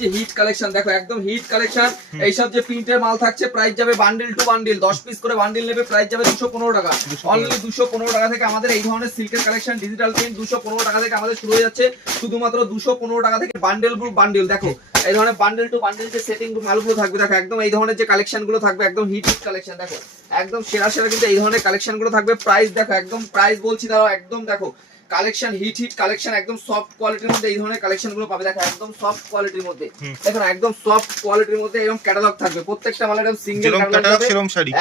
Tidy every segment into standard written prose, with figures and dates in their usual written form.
যে hit collection দেখো, একদম হিট কালেকশন। এইসব যে প্রিন্টের মাল থাকছে, প্রাইস যাবে বান্ডিল টু বান্ডিল, 10 পিস করে বান্ডিল নেবে, প্রাইস যাবে 215 টাকা। অনলি 215 টাকা থেকে আমাদের এই ধরনের সিল্কের কালেকশন, ডিজিটাল প্রিন্ট 215 টাকা থেকে আমাদের শুরু হয়ে যাচ্ছে। শুধুমাত্র 215 টাকা থেকে বান্ডেল টু বান্ডিল। দেখো এই ধরনের বান্ডেল টু বান্ডিল যে সেটিং মালগুলো থাকবে, দেখো একদম এই ধরনের যে কালেকশন গুলো থাকবে, একদম হিট হিট কালেকশন। দেখো একদম সেরা সেরা কিন্তু এই ধরনের কালেকশন গুলো থাকবে। প্রাইস দেখো, একদম প্রাইস বলছি দাঁড়াও, একদম দেখো কালেকশন হিট হিট কালেকশন, একদম সফট কোয়ালিটির মধ্যে এই ধরনের কালেকশন গুলো পাবে। দেখো একদম সফট কোয়ালিটির মধ্যে, দেখো একদম সফট কোয়ালিটির মধ্যে এরকম ক্যাটালগ থাকবে। প্রত্যেকটা মাল একদম সিঙ্গেল ক্যাটালগ,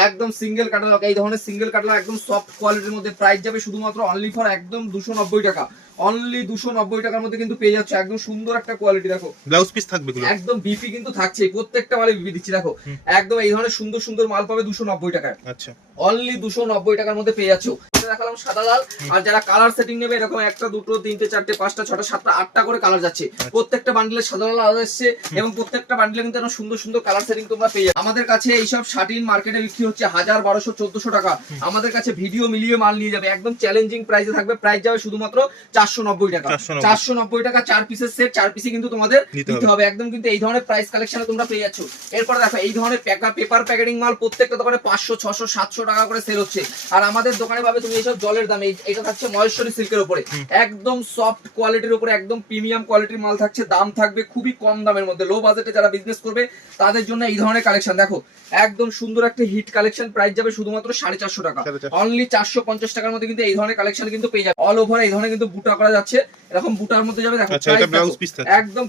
একদম সিঙ্গেল ক্যাটালগ। এই ধরনের সিঙ্গেল ক্যাটালগ একদম সফট কোয়ালিটির মধ্যে। প্রাইস যাবে শুধুমাত্র অনলি ফর একদম 290 টাকা। অনলি 290 টাকার মধ্যে কিন্তু পেয়ে যাচ্ছে একদম সুন্দর একটা কোয়ালিটি। দেখো ব্লাউজ পিস থাকবে একদম বিপি কিন্তু থাকছে, প্রত্যেকটা মালে বিপি দিচ্ছি। দেখো একদম এই ধরনের সুন্দর সুন্দর মাল পাবে 290 টাকায়। আচ্ছা, অনলি 290 টাকার মধ্যে পেয়ে যাচ্ছ। দেখালাম সাদা লাল, আর যারা কালার সেটিং নেবে এরকম একটা দুটো তিনটে চারটে পাঁচটা ছটা সাতটা আটটা করে কালার যাচ্ছে। প্রত্যেকটা বান্ডেলে সাদা লাল আলাদা এসছে, এবং প্রত্যেকটা বান্ডেলে কিন্তু একটা সুন্দর সুন্দর কালার সেটিং তোমরা পেয়ে যাবে। আমাদের কাছে এইসব শার্টিন মার্কেটে বিক্রি হচ্ছে 1000, 1200, 1400 টাকা। আমাদের কাছে ভিডিও মিলিয়ে মাল নিয়ে যাবে, একদম চ্যালেঞ্জিং প্রাইসে থাকবে। প্রাইস যাবে শুধুমাত্র 490 টাকা। 490 টাকা 4 পিসের সেট, 4 পিসে কিন্তু তোমাদের নিতে হবে। একদম কিন্তু এই ধরনের প্রাইস কালেকশনে তোমরা পেয়ে যাচ্ছ। এরপর দেখো এই ধরনের পেপার প্যাকেটিং মাল প্রত্যেকটা দোকানে 500, 600, 700 টাকা করে সেল হচ্ছে। আর আমাদের দোকানে পাবে তুমি এইসব জলের দামে। এটা থাকছে মহেশ্বরী সিল্কের উপরে, একদম সফট কোয়ালিটির উপরে, একদম প্রিমিয়াম কোয়ালিটির মাল থাকছে। দাম থাকবে খুবই কম দামের মধ্যে। লো বাজেটে যারা বিজনেস করবে তাদের জন্য এই ধরনের কালেকশন। দেখো একদম সুন্দর একটা হিট কালেকশন। প্রাইস যাবে শুধুমাত্র 450 টাকা। অনলি 450 টাকার মধ্যে কিন্তু এই ধরনের কালেকশন কিন্তু পেয়ে যাবে। অল ওভার এই ধরনের কিন্তু বুটা করা যাচ্ছে, এরকম বুটার মধ্যে যাবে। দেখো একদম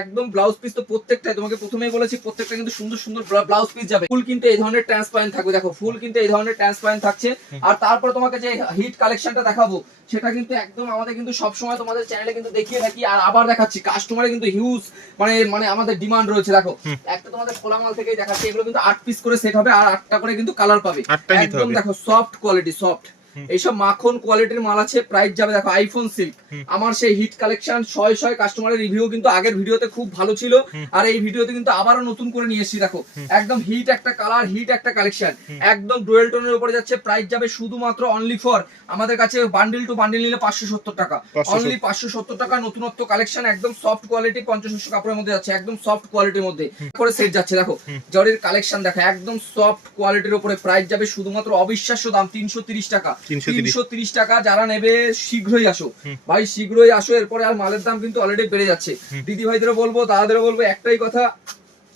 একদম ব্লাউজ পিস তো প্রত্যেকটাই তোমাকে প্রথমেই বলেছি, প্রত্যেকটা কিন্তু সুন্দর সুন্দর ব্লাউজ পিস যাবে। ফুল কিন্তু এই ধরনের ট্রান্সপারেন্ট থাকবে। দেখো ফুল কিন্তু এই ধরনের ট্রান্সপারেন্ট থাকছে। আর তারপর তোমাকে যে হিট কালেকশনটা দেখাবো সেটা কিন্তু একদম আমাদের কিন্তু সবসময় তোমাদের চ্যানেলে কিন্তু দেখিয়ে থাকি, আর আবার দেখাচ্ছি। কাস্টমারে কিন্তু হিউজ মানে আমাদের ডিমান্ড রয়েছে। দেখো একটা তোমাদের খোলা মাল থেকেই দেখাচ্ছি। এগুলো কিন্তু 8 পিস করে সেট হবে, আর 8টা করে কিন্তু কালার পাবে। একদম দেখো সফট কোয়ালিটি, সফট এইসব মাখন কোয়ালিটির মাল আছে। প্রাইস যাবে দেখো আইফোন সিল্ক। আমার সেই হিট কালেকশন 600 কাস্টমারের রিভিউ কিন্তু আগের ভিডিওতে খুব ভালো ছিল, আর এই ভিডিওতে কিন্তু আবারও নতুন করে নিয়ে এসেছি। দেখো একদম হিট একটা কালার, হিট একটা কালেকশন, একদম ডুয়েল টোনের উপরে যাচ্ছে। প্রাইস যাবে শুধুমাত্র অনলি ফর আমাদের কাছে বান্ডিল টু বান্ডিল নিলে 570 টাকা। অনলি 570 টাকা। নতুনত্ব কালেকশন, একদম সফট কোয়ালিটি, 50 কাপড়ের মধ্যে যাচ্ছে, একদম সফট কোয়ালিটির মধ্যে করে সেট যাচ্ছে। দেখো জরির কালেকশন দেখো, একদম সফট কোয়ালিটির উপরে। প্রাইস যাবে শুধুমাত্র অবিশ্বাস্য দাম 330 টাকা। 330 টাকা। যারা নেবে শীঘ্রই আসো ভাই, শীঘ্রই আসো। এরপরে আর মালের দাম কিন্তু অলরেডি বেড়ে যাচ্ছে। দিদি ভাইদেরও বলবো, দাদাদেরও বলবো একটাই কথা,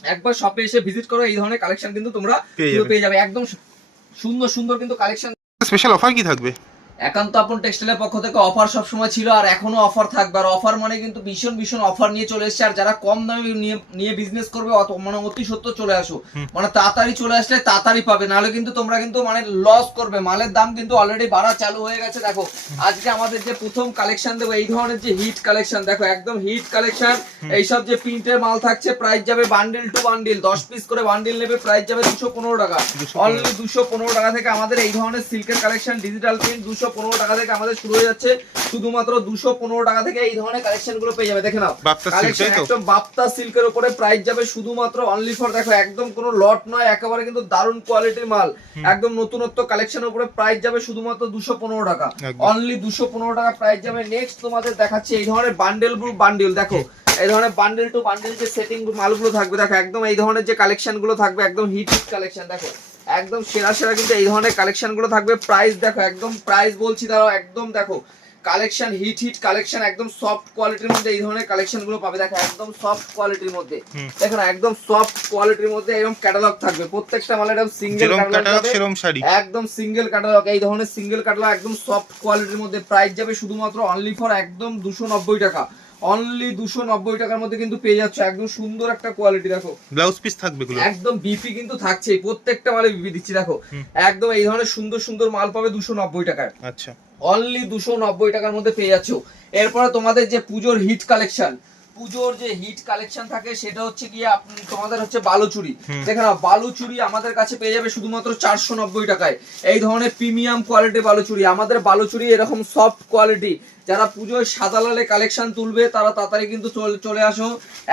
একবার শপে এসে ভিজিট করো। এই ধরনের কালেকশন কিন্তু তোমরা পেয়ে যাবে। একদম সুন্দর সুন্দর কিন্তু কালেকশন। স্পেশাল অফার কি থাকবে? একান্ত আপন টেক্সটাইলের পক্ষ থেকে অফার সবসময় ছিল, আর এখনো অফার থাকবে। আর অফার মানে কিন্তু ভীষণ ভীষণ অফার নিয়ে চলে এসেছে। আর যারা কম দামে নিয়ে বিজনেস করবে মানে অতি সত্য চলে আসো, মানে তাড়াতাড়ি চলে আসলে তাড়াতাড়ি পাবে, নাহলে কিন্তু তোমরা কিন্তু মানে লস করবে। মালের দাম কিন্তু অলরেডি বাড়া চালু হয়ে গেছে। দেখো আজকে আমাদের যে প্রথম কালেকশন দেবো এই ধরনের যে হিট কালেকশন, দেখো একদম হিট কালেকশন। এইসব যে প্রিন্টের মাল থাকছে, প্রাইস যাবে বান্ডিল টু বান্ডিল, 10 পিস করে বান্ডিল নেবে, প্রাইস যাবে 215 টাকা। অনলি 215 টাকা থেকে আমাদের এই ধরনের সিল্কের কালেকশন, ডিজিটাল প্রিন্ট 215 টাকা থেকে আমাদের শুরু হয়ে যাচ্ছে। শুধুমাত্র 215 টাকা থেকে এই ধরনের কালেকশন গুলো পেয়ে যাবে। দেখে নাও কালেকশন একদম বাপ্তা সিল্কের উপরে। প্রাইস যাবে শুধুমাত্র অনলি ফর, দেখো একদম কোনো লট নয়, একেবারে কিন্তু দারুণ কোয়ালিটির মাল, একদম নতুনত্ব কালেকশনের উপরে। প্রাইস যাবে শুধুমাত্র 215 টাকা। অনলি 215 টাকা প্রাইস যাবে। নেক্সট তোমাদের দেখাচ্ছি এই ধরনের বান্ডেল বান্ডিল। দেখো এই ধরনের বান্ডেল টু বান্ডেল যে সেটিং মালগুলো থাকবে, দেখো একদম এই ধরনের যে কালেকশন গুলো থাকবে, একদম হিট হিট কালেকশন। দেখো একদম সেরা সেরা কিন্তু এই ধরনের কালেকশন গুলো থাকবে। প্রাইস দেখো, একদম প্রাইস বলছি দাঁড়াও, একদম দেখো কালেকশন হিট হিট কালেকশন, একদম সফট কোয়ালিটির মধ্যে এই ধরনের কালেকশন গুলো পাবে। দেখো একদম সফট কোয়ালিটির মধ্যে, দেখো না একদম সফট কোয়ালিটির মধ্যে এরকম ক্যাটালগ থাকবে। প্রত্যেকটা মালের একদম সিঙ্গেল ক্যাটালগ, একদম সিঙ্গেল ক্যাটালগ। এই ধরনের সিঙ্গেল ক্যাটালগ একদম সফট কোয়ালিটির মধ্যে। প্রাইস যাবে শুধুমাত্র অনলি ফর একদম 290 টাকা। অনলি 290 টাকার মধ্যে কিন্তু পেয়ে যাচ্ছে একদম সুন্দর একটা কোয়ালিটি। দেখো ব্লাউজ পিস থাকবে, একদম বিপি কিন্তু থাকছে, প্রত্যেকটা মালে বিপি দিচ্ছি। দেখো একদম এই ধরনের সুন্দর সুন্দর মাল পাবে 290 টাকায়। আচ্ছা, অনলি 290 টাকার মধ্যে পেয়ে যাচ্ছ। এরপরে তোমাদের যে পুজোর হিট কালেকশন, পুজোর যে হিট কালেকশন থাকে সেটা হচ্ছে গিয়ে তোমাদের হচ্ছে বালুচুরি। দেখে নাও বালুচুরি আমাদের কাছে পেয়ে যাবে শুধুমাত্র 490 টাকায়। এই ধরনের প্রিমিয়াম কোয়ালিটি বালুচুরি, আমাদের বালুচুরি এরকম সফট কোয়ালিটি। যারা পুজোয় সাদা লালে কালেকশন তুলবে তারা তাড়াতাড়ি কিন্তু চলে আসো,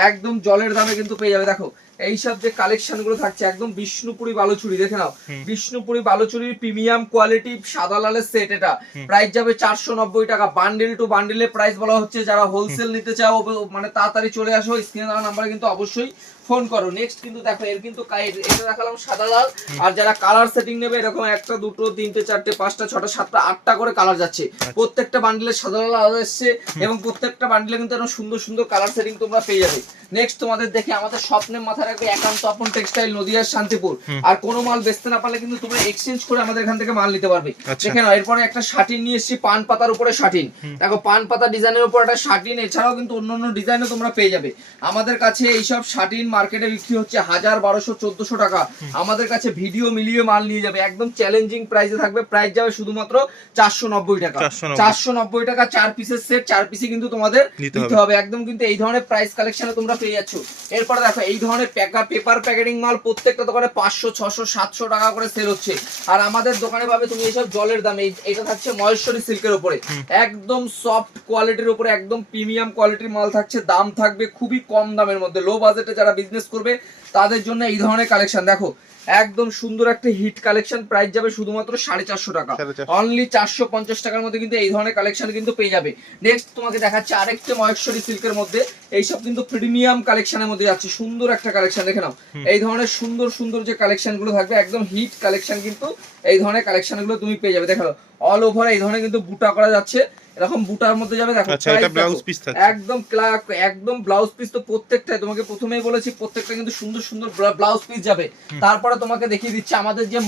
একদম জলের দামে কিন্তু পেয়ে যাবে। দেখো এইসব যে কালেকশন গুলো থাকছে একদম বিষ্ণুপুরি বালুচুরি দেখে নাও, বিষ্ণুপুরি বালুচুরির প্রিমিয়াম কোয়ালিটি সাদা লালের সেট। এটা প্রাইস যাবে 490 টাকা। বান্ডিল টু বান্ডিলের প্রাইস বলা হচ্ছে, যারা হোলসেল নিতে চাও মানে তাড়াতাড়ি চলে আসো, স্ক্রিনে দেওয়া নাম্বারে কিন্তু অবশ্যই ফোন করো। নেক্সট কিন্তু দেখো এর কিন্তু এটা দেখালাম সাদা লাল, আর যারা কালার সেটিং নেবে এরকম একটা দুটো তিনটে চারটে পাঁচটা ছটা সাতটা আটটা করে কালার যাচ্ছে। প্রত্যেকটা বান্ডিলের সাদা লাল আলাদা এসছে এবং প্রত্যেকটা বান্ডিলে কিন্তু এরকম সুন্দর সুন্দর কালার সেটিং তোমরা পেয়ে যাবে। নেক্সট তোমাদের দেখে আমাদের স্বপ্নের মাথায় রাখবে একান্ত আপন টেক্সটাইল, নদিয়ার শান্তিপুর। আর কোনো মাল বেচতে না পারলে কিন্তু তোমরা এক্সচেঞ্জ করে আমাদের এখান থেকে মাল নিতে পারবে। দেখে নাও এরপরে একটা শাটিন নিয়ে এসেছি, পান পাতার উপরে শাটিন। দেখো পান পাতা ডিজাইনের উপর একটা শাটিন, এছাড়াও কিন্তু অন্যান্য ডিজাইনও তোমরা পেয়ে যাবে আমাদের কাছে। এইসব শাটিন মার্কেটে বিক্রি হচ্ছে 1000, 1200, 1400 টাকা। আমাদের কাছে ভিডিও মিলিয়ে মাল নিয়ে যাবে, একদম চ্যালেঞ্জিং প্রাইসে থাকবে। প্রাইস যাবে শুধুমাত্র 490 টাকা। 490 টাকা 4 পিসের সেট, 4 পিসই কিন্তু তোমাদের নিতে হবে। একদম কিন্তু এই ধরনের প্রাইস কালেকশনে তোমরা পেয়ে যাচ্ছ। এরপরে দেখো এই ধরনের পেপার প্যাকেটিং মাল প্রত্যেকটা দোকানে 500, 600, 700 টাকা করে সেল হচ্ছে। আর আমাদের দোকানে পাবে তুমি এইসব জলের দামে। এটা থাকছে মহেশ্বরী সিল্কের উপরে, একদম সফট কোয়ালিটির উপরে, একদম প্রিমিয়াম কোয়ালিটির মাল থাকছে। দাম থাকবে খুবই কম দামের মধ্যে। লো বাজেটে যারা বিজনেস করবে তাদের জন্য এই ধরনের কালেকশন। দেখো একদম সুন্দর একটা হিট কালেকশন, প্রাইস যাবে শুধুমাত্র 450 টাকা। অনলি 450 টাকার মধ্যে কিন্তু এই ধরনের কালেকশন কিন্তু পেয়ে যাবে। নেক্সট তোমাকে দেখাচ্ছি আরেকটা মহেশ্বরী সিল্কের মধ্যে, এইসব কিন্তু প্রিমিয়াম কালেকশনের মধ্যে যাচ্ছে। সুন্দর একটা কালেকশন দেখে নাও। এই ধরনের সুন্দর সুন্দর যে কালেকশন গুলো থাকবে একদম হিট কালেকশন, কিন্তু এই ধরনের কালেকশন গুলো তুমি পেয়ে যাবে। দেখো অল ওভার এই ধরনের কিন্তু বুটা করা যাচ্ছে, এরকম বুটার মধ্যে যাবে। দেখো এটা ব্লাউজ পিস থাকে, একদম ব্লাউজ পিস। তো প্রত্যেকটাই তোমাকে প্রথমেই বলেছি প্রত্যেকটা কিন্তু সুন্দর সুন্দর ব্লাউজ পিস যাবে। তারপরে তোমাকে দেখিয়ে দিচ্ছি আমাদের যে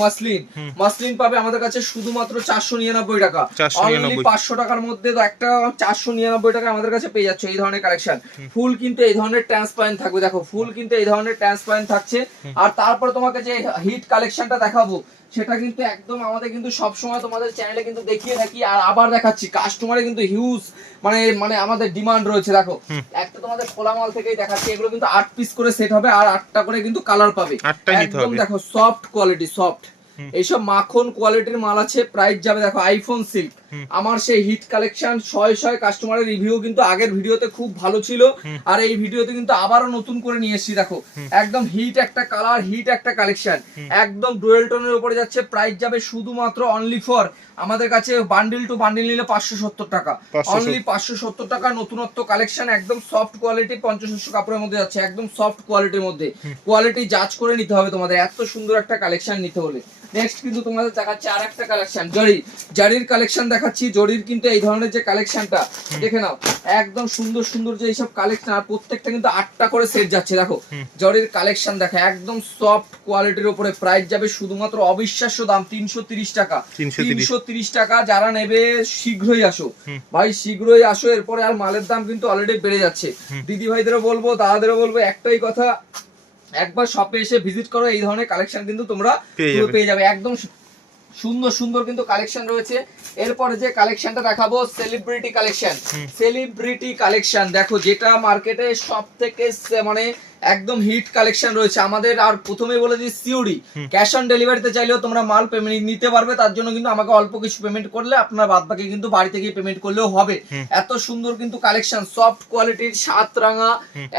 মাসলিন পাবে আমাদের কাছে শুধুমাত্র 499 টাকা। অনলি 500 টাকার মধ্যে একটা 499 টাকা আমাদের কাছে পেয়ে যাচ্ছে এই ধরনের কালেকশন। ফুল কিন্তু এই ধরনের ট্রান্সপারেন্ট থাকবে। দেখো ফুল কিন্তু এই ধরনের ট্রান্সপারেন্ট থাকছে। আর তারপরে তোমাকে যে হিট কালেকশনটা দেখাবো সেটা কিন্তু একদম আমাদের কিন্তু সবসময় তোমাদের চ্যানেলে কিন্তু দেখিয়ে থাকি, আর আবার দেখাচ্ছি। কাস্টমারে কিন্তু হিউজ মানে আমাদের ডিমান্ড রয়েছে। দেখো একটা তোমাদের খোলা মাল থেকেই দেখাচ্ছি, এগুলো কিন্তু 8 পিস করে সেট হবে আর 8টা করে কিন্তু কালার পাবে। একদম দেখো সফট কোয়ালিটি, সফট এইসব মাখন কোয়ালিটির মাল আছে। প্রাইস যাবে দেখো আইফোন সিল্ক, আমার সেই হিট কালেকশন। 100 কাস্টমারের রিভিউ কিন্তু আগের ভিডিওতে খুব ভালো ছিল, আর এই ভিডিওতে কিন্তু আবারও নতুন করে নিয়ে এসেছি। দেখো একদম হিট একটা কালার, হিট একটা কালেকশন, একদম ডুয়েল টোনের উপরে যাচ্ছে। প্রাইস যাবে শুধুমাত্র অনলি ফর আমাদের কাছে বান্ডিল টু বান্ডিল নিলে 570 টাকা। অনলি 570 টাকা নতুনত্ব কালেকশন, একদম সফট কোয়ালিটি, 50 কাপড়ের মধ্যে যাচ্ছে, একদম সফট কোয়ালিটির মধ্যে। কোয়ালিটি জাজ করে নিতে হবে তোমাদের এত সুন্দর একটা কালেকশন নিতে হলে। নেক্সট কিন্তু তোমাদের দেখাচ্ছি আর একটা কালেকশন, জরির কালেকশন দেখাচ্ছি। জরির কিন্তু এই ধরনের যে কালেকশনটা দেখে নাও, একদম সুন্দর সুন্দর যে এইসব কালেকশন, আর প্রত্যেকটা কিন্তু 8টা করে সেট যাচ্ছে। দেখো জরির কালেকশন দেখো, একদম সফট কোয়ালিটির উপরে। প্রাইস যাবে শুধুমাত্র অবিশ্বাস্য দাম 330 টাকা। 330 টাকা। যারা নেবে শীঘ্রই আসো ভাই, শীঘ্রই আসো। এরপরে আর মালের দাম কিন্তু অলরেডি বেড়ে যাচ্ছে। দিদি ভাইদেরও বলবো, দাদাদেরও বলবো একটাই কথা, একবার শপে এসে ভিজিট করো। এই ধরনের কালেকশন কিন্তু তোমরা পেয়ে যাবে। একদম সুন্দর সুন্দর কিন্তু কালেকশন রয়েছে। এরপরে যে কালেকশনটা দেখাবো সেলিব্রিটি কালেকশন। দেখো যেটা মার্কেটে সব থেকে মানে একদম হিট কালেকশন রয়েছে আমাদের। আর প্রথমে বলে দিই সিওডি, ক্যাশ অন ডেলিভারিতে চাইলেও তোমরা মাল পেমেন্ট নিতে পারবে। তার জন্য কিন্তু আমাকে অল্প কিছু পেমেন্ট করলে আপনার বাদ বাকি কিন্তু বাড়ি থেকে পেমেন্ট করলেও হবে। এত সুন্দর কিন্তু কালেকশন, সফট কোয়ালিটির, সাতরাঙা,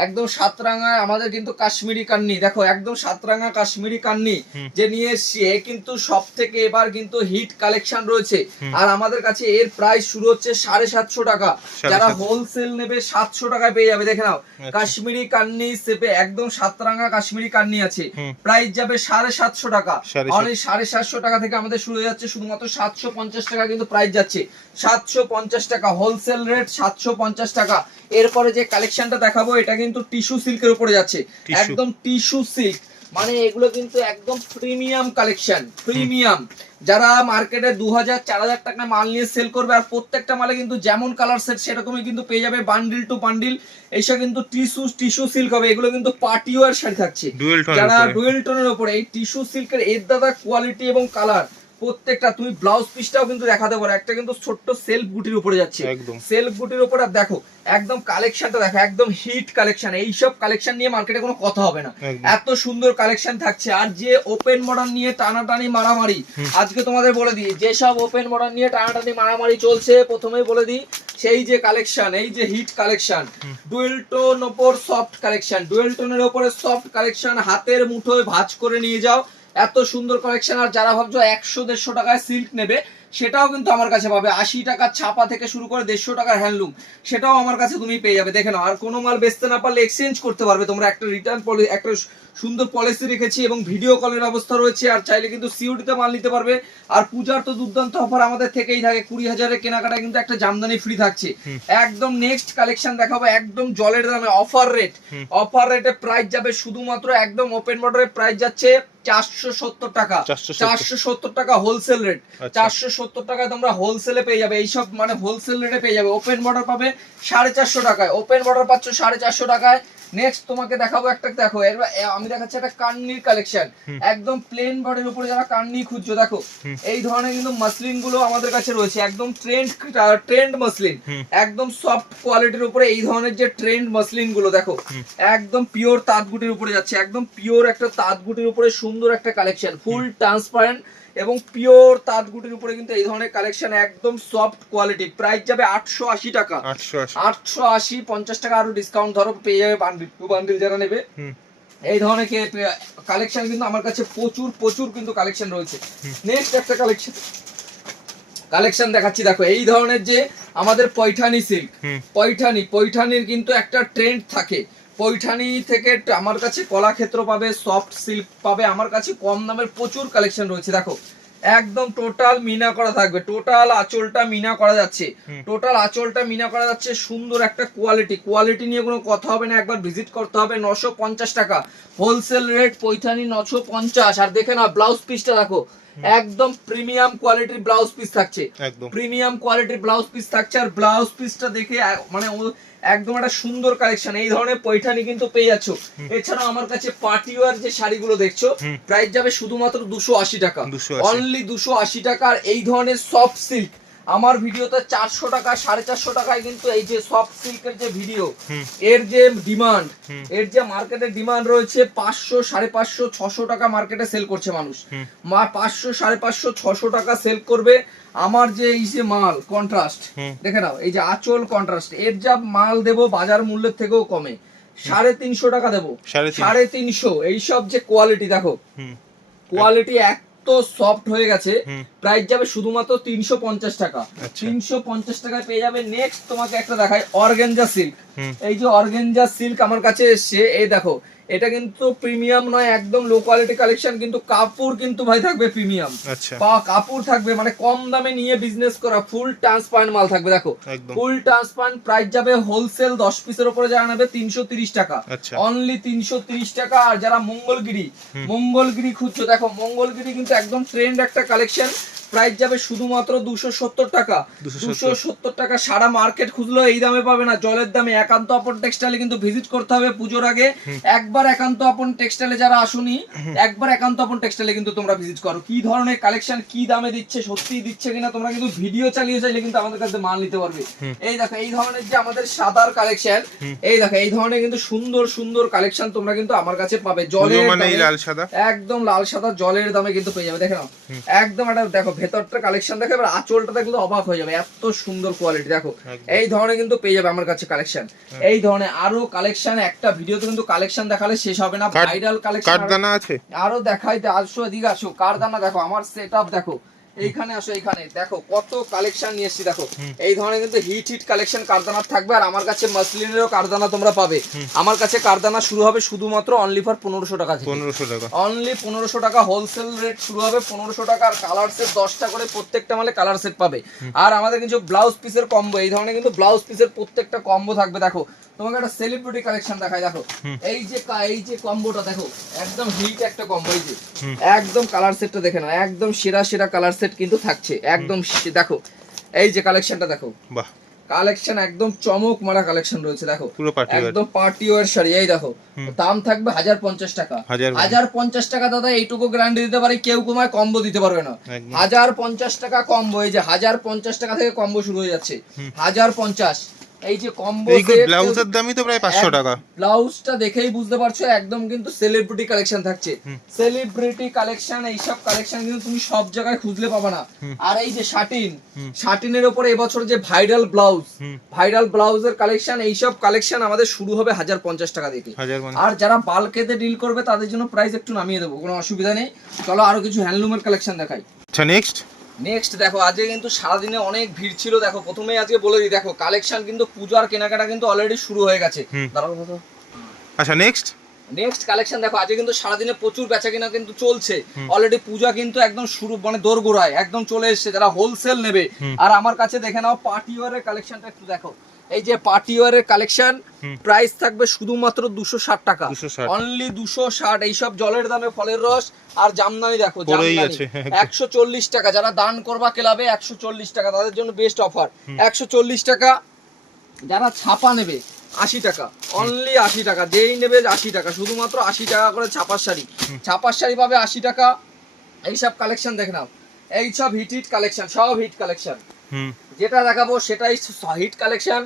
একদম সাতরাঙা আমাদের কিন্তু কাশ্মীরি কান্নি। দেখো একদম সাতরাঙা কাশ্মীরি কান্নি যে নিয়ে এসছি, কিন্তু সব থেকে এবার কিন্তু হিট কালেকশন রয়েছে। আর আমাদের কাছে এর প্রাইস শুরু হচ্ছে 750 টাকা। যারা হোলসেল নেবে 700 টাকায় পেয়ে যাবে। দেখে নাও কাশ্মীরি কান্নি সেপে, একদম সাতরাঙা কাশ্মীরি কান্নি আছে। প্রাইস যাবে 750 টাকা। অনলি 750 টাকা থেকে আমাদের শুরু হয়ে যাচ্ছে, শুধুমাত্র 750 টাকা কিন্তু প্রাইস যাচ্ছে। 750 টাকা হোলসেল রেট, 750 টাকা। এরপরে যে কালেকশনটা দেখাবো এটা কিন্তু টিস্যু সিল্কের উপরে যাচ্ছে, একদম টিস্যু সিল্ক। মানে এগুলো কিন্তু একদম প্রিমিয়াম কালেকশন, প্রিমিয়াম। যারা মার্কেটে 2000-4000 টাকা মাল নিয়ে সেল করবে, আর প্রত্যেকটা মালে কিন্তু যেমন কালার সেট সেরকমই কিন্তু পেয়ে যাবে। বান্ডিল টু বান্ডিল এইসব কিন্তু টিস্যু সিল্ক হবে। এগুলো কিন্তু পার্টি ওয়্যার শাড়ি থাকছে, যারা ডুয়েল টোনের উপরে। এই টিস্যু সিল্কের এর দাদা কোয়ালিটি এবং কালার প্রত্যেকটা তুমি ব্লাউজ পিসটাও কিন্তু দেখাতে পারো, একটা কিন্তু ছোট্ট সেলফ বুটির উপরে যাচ্ছে, একদম সেলফ বুটির উপর। আর দেখো একদম কালেকশনটা দেখো, একদম হিট কালেকশন, এইসব কালেকশন নিয়ে মার্কেটে কোনো কথা হবে না, একদম। এত সুন্দর কালেকশন থাকছে। আর যে ওপেন মডার্ন নিয়ে টানাটানি মারামারি, আজকে তোমাদের বলে দিই যেসব ওপেন মডার্ন নিয়ে টানাটানি মারামারি চলছে, প্রথমেই বলে দিই সেই যে কালেকশন, এই যে হিট কালেকশন, ডুয়েল টোন ওপর সফট কালেকশন, ডুয়েল টোনের উপরে সফট কালেকশন, হাতের মুঠোয় ভাঁজ করে নিয়ে যাও, এত সুন্দর কালেকশন। আর যারা ভাবছো 100-150 টাকায় সিল্ক নেবে, সেটাও কিন্তু আমার কাছে পাবে। 80 টাকার ছাপা থেকে শুরু করে 150 টাকার হ্যান্ডলুম, সেটাও আমার কাছে তুমি পেয়ে যাবে। দেখে নাও, আর কোনো মাল বেচতে না পারলে এক্সচেঞ্জ করতে পারবে তোমরা, একটা রিটার্ন পলিসি, একটা সুন্দর পলিসি রেখেছি এবং ভিডিও কলের ব্যবস্থা রয়েছে। আর চাইলে কিন্তু সিওডিতে মাল নিতে পারবে। আর পূজার তো দুর্দান্ত অফার আমাদের থেকেই থাকে, 20,000-এর কেনাকাটা কিন্তু একটা জামদানি ফ্রি থাকছে। একদম নেক্সট কালেকশন দেখাবো, একদম জলের দামে অফার রেট, অফার রেটে প্রাইস যাবে শুধুমাত্র একদম ওপেন বর্ডারের প্রাইস যাচ্ছে 470 টাকা, 470 টাকা হোলসেল রেট, 470 টাকায় তোমরা হোলসেলে পেয়ে যাবে। এইসব মানে হোলসেল রেটে পেয়ে যাবে। ওপেন বর্ডার পাবে 450 টাকায়, ওপেন বর্ডার পাচ্ছ 450 টাকায়। নেক্সট তোমাকে দেখাবো একটা, দেখো আমি দেখাচ্ছি একটা কান্নির কালেকশন, একদম প্লেন বর্ডারের উপরে যারা কান্নি খুঁজছো, দেখো এই ধরনের কিন্তু মাসলিন গুলো আমাদের কাছে রয়েছে, একদম ট্রেন্ড মাসলিন, একদম সফট কোয়ালিটির উপরে এই ধরনের যে ট্রেন্ড মাসলিন গুলো, দেখো একদম পিওর তাঁতগুটির উপরে যাচ্ছে, একদম পিওর একটা তাঁতগুটির উপরে সুন্দর একটা কালেকশন, ফুল ট্রান্সপারেন্ট এবং পিওর তাঁতগুটির উপরে কিন্তু এই ধরনের কালেকশন, একদম সফট কোয়ালিটি। প্রাইস যাবে 880 টাকা, 880, 50 টাকা আরো ডিসকাউন্ট ধরো পেয়ে যাবে বান্ডিল টু বান্ডিল যারা নেবে। এই ধরনের কালেকশন কিন্তু আমার কাছে প্রচুর কিন্তু কালেকশন রয়েছে। নেক্সট একটা কালেকশন দেখাচ্ছি, দেখো এই ধরনের যে আমাদের পৈঠানি সিল্ক, পৈঠানির কিন্তু একটা ট্রেন্ড থাকে। পৈঠানি থেকে আমার কাছে কলাক্ষেত্র পাবে, সফট সিল্ক পাবে, আমার কাছে কম দামের প্রচুর কালেকশন রয়েছে। দেখো একদম টোটাল মিনা করা থাকবে, টোটাল আঁচলটা মিনা করা যাচ্ছে, টোটাল আঁচলটা মিনা করা যাচ্ছে, সুন্দর একটা কোয়ালিটি নিয়ে কোনো কথা হবে না, একবার ভিজিট করতে হবে। 950 টাকা হোলসেল রেট পৈঠানি, 950। আর দেখে না ব্লাউজ পিসটা দেখো, একদম প্রিমিয়াম কোয়ালিটির ব্লাউজ পিস থাকছে, প্রিমিয়াম কোয়ালিটির ব্লাউজ পিস থাকছে। আর ব্লাউজ পিসটা দেখে মানে একদম একটা সুন্দর কালেকশন, এই ধরনের পৈঠানি কিন্তু পেয়ে যাচ্ছ। এছাড়াও আমার কাছে পার্টিওয়ার যে শাড়িগুলো দেখছো, প্রাইস যাবে শুধুমাত্র 280 টাকা, অনলি 280 টাকা। আর এই ধরনের সফট সিল্ক আমার ভিডিওতে 400 টাকা 450 টাকায় কিন্তু এই যে সফট সিল্কের যে ভিডিও, এর যে ডিমান্ড, এর যে মার্কেটে ডিমান্ড রয়েছে 500, 550, 600 টাকা মার্কেটে সেল করছে মানুষ, 500, 550, 600 টাকা সেল করবে। আমার যে এই যে মাল কন্ট্রাস্ট দেখে নাও, এই যে আঁচল কন্ট্রাস্ট, এর যা মাল দেবো বাজার মূল্যের থেকেও কমে, 350 টাকা দেবো, 350। এইসব যে কোয়ালিটি দেখো, কোয়ালিটি এত সফট হয়ে গেছে, প্রাইস যাবে শুধুমাত্র 350 টাকা, 350 টাকায় পেয়ে যাবে। নেক্সট তোমাকে একটা দেখাই, অর্গানজা সিল্ক, এই যে অর্গানজা সিল্ক আমার কাছে এসছে, এই দেখো এটা কিন্তু প্রিমিয়াম নয়, একদম লো কোয়ালিটি কালেকশন, কিন্তু কাপড় কিন্তু ভাই থাকবে প্রিমিয়াম, কাপড় থাকবে মানে কম দামে নিয়ে বিজনেস করা, ফুল ট্রান্সপারেন্ট মাল থাকবে। দেখো ফুল ট্রান্সপারেন্ট, প্রাইস যাবে হোলসেল 10 পিসের উপরে যারা নেবে 330 টাকা, অনলি 330 টাকা। আর যারা মঙ্গলগিরি খুঁজছো, দেখো মঙ্গলগিরি কিন্তু একদম ট্রেন্ড একটা কালেকশন, প্রাইস যাবে শুধুমাত্র 270 টাকা, 270 টাকা। সারা মার্কেট খুঁজলেও এই দামে পাবে না, জলের দামে। একান্ত আপন টেক্সটাইলে কিন্তু ভিজিট করতে হবে পুজোর আগে একবার, একান্ত আপন টেক্সটাইলে যারা আসুনি একবার একান্ত আপন টেক্সটাইলে কিন্তু তোমরা ভিজিট করো, কি ধরনের কালেকশন, কি দামে দিচ্ছে, সত্যি দিচ্ছে কিনা তোমরা কিন্তু ভিডিও চালিয়ে চাইলে কিন্তু আমাদের কাছে মাল নিতে পারবে। এই দেখো এই ধরনের যে আমাদের সাদার কালেকশন, এই দেখো এই ধরনের কিন্তু সুন্দর কালেকশন তোমরা কিন্তু আমার কাছে পাবে, জলের একদম লাল সাদা জলের দামে কিন্তু পেয়ে যাবে। দেখো একদম একটা দেখো ভেতরটা কালেকশন দেখো, এবার আঁচলটা দেখলে অবাক হয়ে যাবে, এত সুন্দর কোয়ালিটি। দেখো এই ধরনের কিন্তু পেয়ে যাবে আমার কাছে কালেকশন, এই ধরনের আরো কালেকশন। একটা ভিডিওতে কিন্তু কালেকশন দেখালে শেষ হবে না, ভাইরাল কালেকশন কারদানা আছে আরো দেখাইতে। আসো এদিকে আসো, কারদানা দেখো, আমার সেটআপ দেখো, এইখানে আসো, এইখানে দেখো কত কালেকশন নিয়ে এসেছি। দেখো এই ধরনের কিন্তু হিট কালেকশন কারদানার থাকবে। আর আমার কাছে মাসলিনেরও কারদানা তোমরা পাবে। আমার কাছে কারদানা শুরু হবে শুধুমাত্র অনলি ফর 1500 টাকা থেকে, 1500 টাকা, অনলি 1500 টাকা হোলসেল রেট শুরু হবে 1500 টাকা। আর কালার সেট 10টা করে প্রত্যেকটা মালে কালার সেট পাবে। আর আমাদের কিছু ব্লাউজ পিসের কম্বো, এই ধরনের কিন্তু ব্লাউজ পিসের প্রত্যেকটা কম্বো থাকবে। দেখো তোমাকে একটা সেলিব্রিটি কালেকশন দেখাই, দেখো এই যে কম্বোটা দেখো, একদম হিট একটা কম্বো, এই যে একদম কালার সেটটা দেখে নাও, একদম সেরা কালার সেট কিন্তু থাকছে, একদম দেখো এই যে কালেকশনটা দেখো, বাহ কালেকশন একদম চমক মারা কালেকশন রয়েছে, দেখো পুরো পার্টি একদম পার্টি ওয়ার শাড়ি। এই দেখো দাম থাকবে 1050 টাকা। 1050 টাকা দাদা, এইটুকু গ্যারান্টি দিতে পারি কেউ কমায় কম্বো দিতে পারবে না। 1050 টাকা কম্বো, এই যে 1050 টাকা থেকে কম্বো শুরু হয়ে যাচ্ছে। 1050 এই যে কম্বো। এই ব্লাউজের দামই তো প্রায় 500 টাকা। ব্লাউজটা দেখেই বুঝতে পারছো একদম কিন্তু সেলিব্রিটি কালেকশন থাকছে। সেলিব্রিটি কালেকশন, এইসব কালেকশন কিন্তু তুমি সব জায়গায় খুঁজলে পাবে না। আর এই যে শাটিনের উপরে এবছর যে ভাইরাল ব্লাউজের কালেকশন, এইসব কালেকশন আমাদের শুরু হবে 1050 টাকা থেকে। আর যারা বাল্কেতে ডিল করবে তাদের জন্য প্রাইস একটু নামিয়ে দেবো, কোনো অসুবিধা নেই। চলো আরো কিছু হ্যান্ডলুমের কালেকশন দেখাই। আচ্ছা নেক্সট দেখো, আজকে কিন্তু সারাদিনে অনেক ভিড় ছিল। দেখো প্রথমেই আজকে বলে দিই, দেখো কালেকশন কিন্তু পূজার কেনাকাটা কিন্তু অলরেডি শুরু হয়ে গেছে। আচ্ছা নেক্সট কালেকশন দেখো, আজকে কিন্তু সারাদিনে প্রচুর বেচা কেনা কিন্তু চলছে। অলরেডি পূজা কিন্তু একদম শুরু, মানে দোরগোড়ায় একদম চলে এসেছে। যারা হোলসেল নেবে, আর আমার কাছে দেখে নাও পার্টি ওয়্যারের কালেকশনটা একটু দেখো। এই যে পার্টি ওয়্যারের কালেকশন, প্রাইস থাকবে শুধুমাত্র 260 টাকা, অনলি 260। এইসব জলের দামে ফলের রস আর জামদানি, দেখো জামদানি 140 টাকা। যারা দান করবা ক্লাবে 140 টাকা, তাদের জন্য বেস্ট অফার 140 টাকা। যারা ছাপা নেবে 80 টাকা, অনলি 80 টাকা। যেই নেবে 80 টাকা, শুধুমাত্র 80 টাকা করে ছাপার শাড়ি পাবে 80 টাকা। এইসব কালেকশন দেখে নাও, এইসব হিট কালেকশন, সব হিট কালেকশন। যেটা দেখাবো সেটাই hit collection.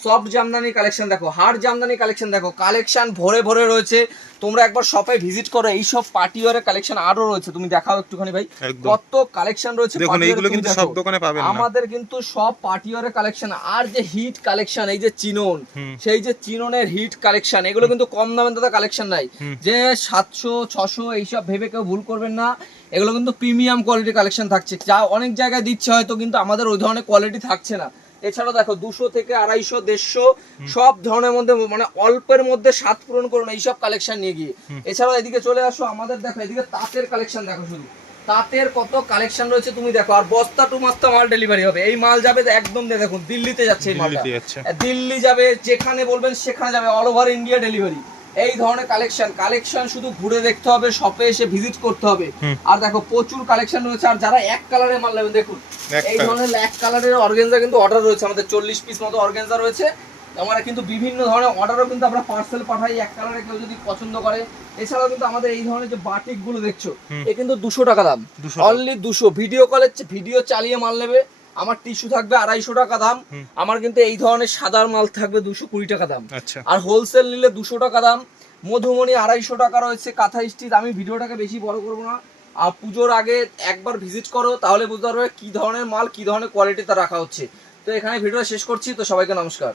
Soft jamdani collection দেখো, হার্ড জামদানি কালেকশন দেখো, কালেকশন ভরে ভরে রয়েছে। তোমরা একবার শপে ভিজিট করো। এইসব পার্টি ওয়্যারের কালেকশন আরো রয়েছে, তুমি দেখাও একটুখানি ভাই কত কালেকশন রয়েছে। দেখুন এইগুলো কিন্তু সব দোকানে পাবেন না, আমাদের কিন্তু সব পার্টি ওয়্যারের কালেকশন। আর যে হিট কালেকশন, এই যে চিনন, সেই যে চিননের হিট কালেকশন, এগুলো কিন্তু কম দামে দাদা কালেকশন নাই যে 700 600 এইসব ভেবে কেউ ভুল করবেন না। এগুলো কিন্তু প্রিমিয়াম কোয়ালিটি কালেকশন থাকছে, যা অনেক জায়গায় দিচ্ছে হয়তো, কিন্তু আমাদের ওই ধরনের কোয়ালিটি থাকছে না। এছাড়াও দেখো 200 থেকে 250 150 সব ধরনের মধ্যে, মানে অল্পের মধ্যে স্বাদ পূরণ করুন এইসব কালেকশন নিয়ে গিয়ে। এছাড়াও এদিকে চলে আসো, আমাদের দেখো এদিকে তাঁতের কালেকশন দেখো, শুধু তাঁতের কত কালেকশন রয়েছে তুমি দেখো। আর বস্তা টু বস্তা মাল ডেলিভারি হবে। এই মাল যাবে একদম, দেখুন দিল্লিতে যাচ্ছে এই মালটা, দিল্লি যাবে, যেখানে বলবেন সেখানে যাবে, অল ওভার ইন্ডিয়া ডেলিভারি। এই ধরনের কালেকশন শুধু ঘুরে দেখতে হবে, শপে এসে ভিজিট করতে হবে। আর দেখো প্রচুর কালেকশন রয়েছে। আর যারা এক কালারের মাল নেবেন, দেখুন এই ধরনের এক কালারের অর্গানজা কিন্তু অর্ডার রয়েছে আমাদের, 40 পিস মতো অর্গানজা রয়েছে। আমরা কিন্তু বিভিন্ন ধরনের অর্ডারও কিন্তু আমরা পার্সেল পাঠাই এক কালারে, কেউ যদি পছন্দ করে। এছাড়াও কিন্তু আমাদের এই ধরনের যে বাটিক গুলো দেখছো, এ কিন্তু 200 টাকা দাম, অনলি 200। ভিডিও কলে ভিডিও চালিয়ে মাল নেবে, আমার টিস্যু থাকবে 250 টাকা দাম। আমার কিন্তু এই ধরনের সাদার মাল থাকবে 220 টাকা দাম। আর হোলসেল নিলে 200 টাকা দাম। মধুমণি 250 টাকা রয়েছে, কাঁথা স্টিচ। আমি ভিডিওটাকে বেশি বড় করবো না। আর পুজোর আগে একবার ভিজিট করো, তাহলে বুঝতে পারবে কি ধরনের মাল, কি ধরনের কোয়ালিটি তা রাখা হচ্ছে। তো এখানে ভিডিও শেষ করছি। তো সবাইকে নমস্কার।